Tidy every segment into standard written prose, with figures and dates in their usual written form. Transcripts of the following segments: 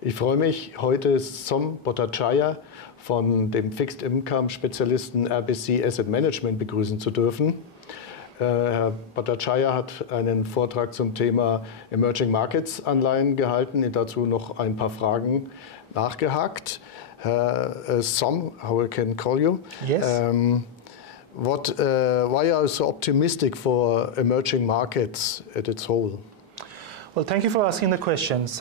Ich freue mich, heute Bhattacharya von dem Fixed Income Spezialisten RBC Asset Management begrüßen zu dürfen. Herr Bhattacharya hat einen Vortrag zum Thema Emerging Markets-Anleihen gehalten, dazu noch ein paar Fragen nachgehakt. Som, how I can call you? Yes. Why are you so optimistic for emerging markets at its whole? Well, thank you for asking the questions.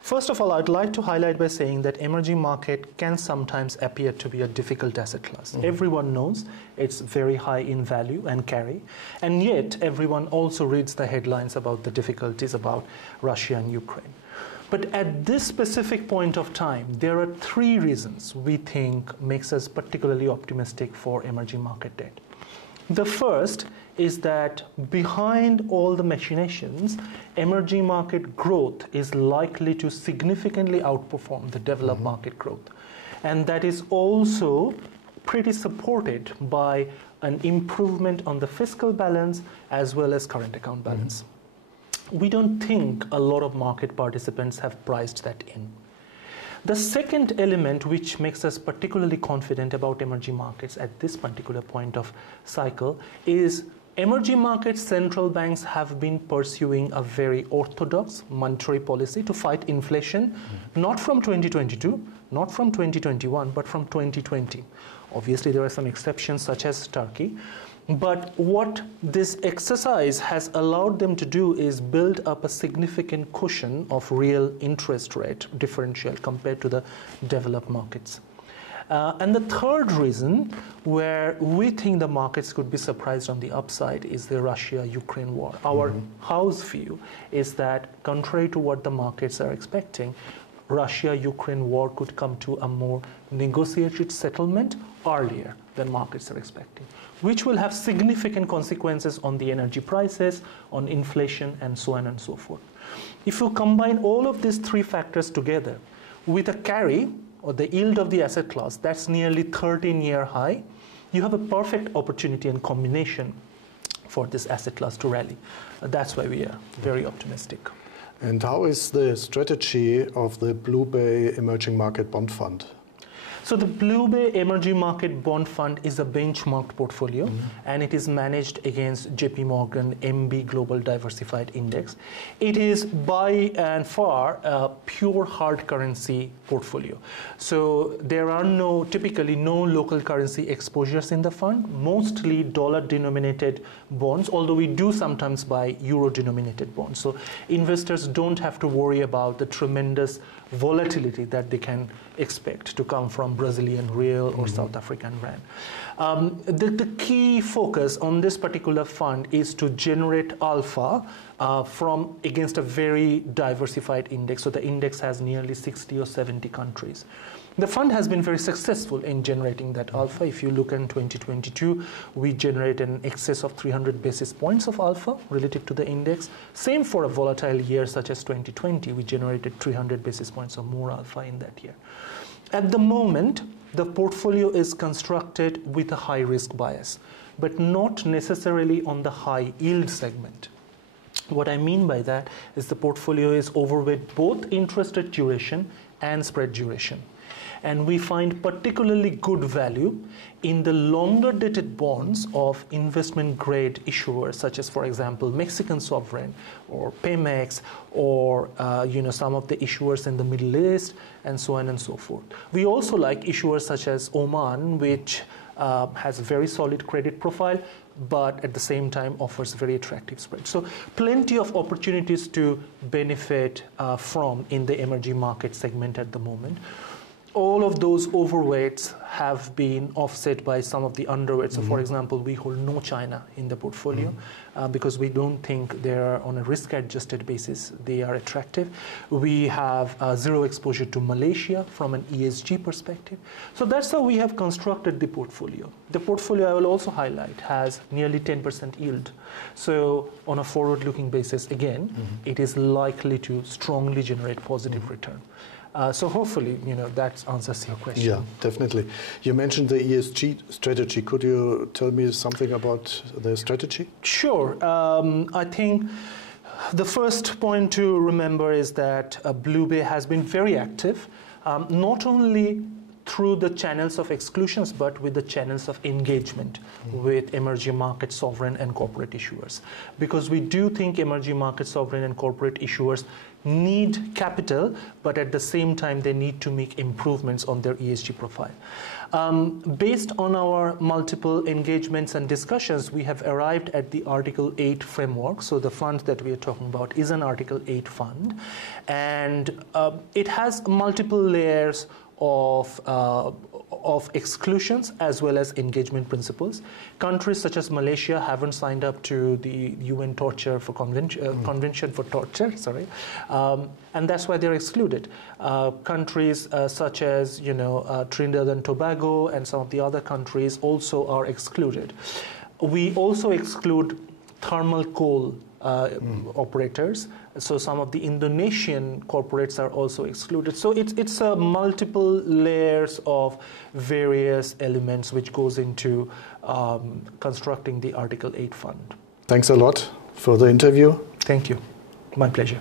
First of all, I'd like to highlight by saying that emerging market can sometimes appear to be a difficult asset class. Mm-hmm. Everyone knows it's very high in value and carry, and yet everyone also reads the headlines about the difficulties about Russia and Ukraine. But at this specific point of time, there are three reasons we think makes us particularly optimistic for emerging market debt. The first is that behind all the machinations, emerging market growth is likely to significantly outperform the developed market growth. And that is also pretty supported by an improvement on the fiscal balance as well as current account balance. We don't think a lot of market participants have priced that in. The second element which makes us particularly confident about emerging markets at this particular point of cycle is emerging markets central banks have been pursuing a very orthodox monetary policy to fight inflation, not from 2022, not from 2021, but from 2020. Obviously, there are some exceptions such as Turkey. But what this exercise has allowed them to do is build up a significant cushion of real interest rate differential compared to the developed markets. And the third reason where we think the markets could be surprised on the upside is the Russia-Ukraine war. Our house view is that, contrary to what the markets are expecting, Russia-Ukraine war could come to a more negotiated settlement earlier than markets are expecting, which will have significant consequences on the energy prices, on inflation, and so on and so forth. If you combine all of these three factors together with a carry, or the yield of the asset class, that's nearly 13-year high, you have a perfect opportunity and combination for this asset class to rally. That's why we are very optimistic. And how is the strategy of the BlueBay Emerging Market Bond Fund? So the BlueBay Emerging Market Bond Fund is a benchmarked portfolio, and it is managed against JP Morgan MB Global Diversified Index. It is by and far a pure hard currency portfolio. So there are typically no local currency exposures in the fund, mostly dollar-denominated bonds, although we do sometimes buy euro-denominated bonds. So investors don't have to worry about the tremendous volatility that they can expect to come from Brazilian real or South African rand. The key focus on this particular fund is to generate alpha from against a very diversified index. So the index has nearly 60 or 70 countries. The fund has been very successful in generating that alpha. If you look in 2022, we generated an excess of 300 basis points of alpha relative to the index. Same for a volatile year such as 2020, we generated 300 basis points or more alpha in that year. At the moment, the portfolio is constructed with a high risk bias, but not necessarily on the high yield segment. What I mean by that is the portfolio is overweight both interest rate duration and spread duration. And we find particularly good value in the longer dated bonds of investment grade issuers, such as, for example, Mexican sovereign or Pemex or some of the issuers in the Middle East and so on and so forth. We also like issuers such as Oman, which has a very solid credit profile, but at the same time offers very attractive spread. So plenty of opportunities to benefit from in the emerging market segment at the moment. All of those overweights have been offset by some of the underweights. So for example, we hold no China in the portfolio because we don't think they're on a risk-adjusted basis, they are attractive. We have zero exposure to Malaysia from an ESG perspective. So that's how we have constructed the portfolio. The portfolio, I will also highlight, has nearly 10% yield. So on a forward-looking basis, again, it is likely to strongly generate positive return. So hopefully, that answers your question. Yeah, definitely. You mentioned the ESG strategy. Could you tell me something about the strategy? Sure. I think the first point to remember is that BlueBay has been very active, not only through the channels of exclusions, but with the channels of engagement with emerging market sovereign and corporate issuers. Because we do think emerging market sovereign and corporate issuers need capital, but at the same time they need to make improvements on their ESG profile. Based on our multiple engagements and discussions, we have arrived at the Article 8 framework. So the fund that we are talking about is an Article 8 fund, and it has multiple layers of exclusions as well as engagement principles. Countries such as Malaysia haven't signed up to the UN Torture for Convention for Torture, and that's why they're excluded. Countries such as Trinidad and Tobago and some of the other countries also are excluded. We also exclude thermal coal operators. So some of the Indonesian corporates are also excluded. So it's a multiple layers of various elements which goes into constructing the Article 8 fund. Thanks a lot for the interview. Thank you. My pleasure.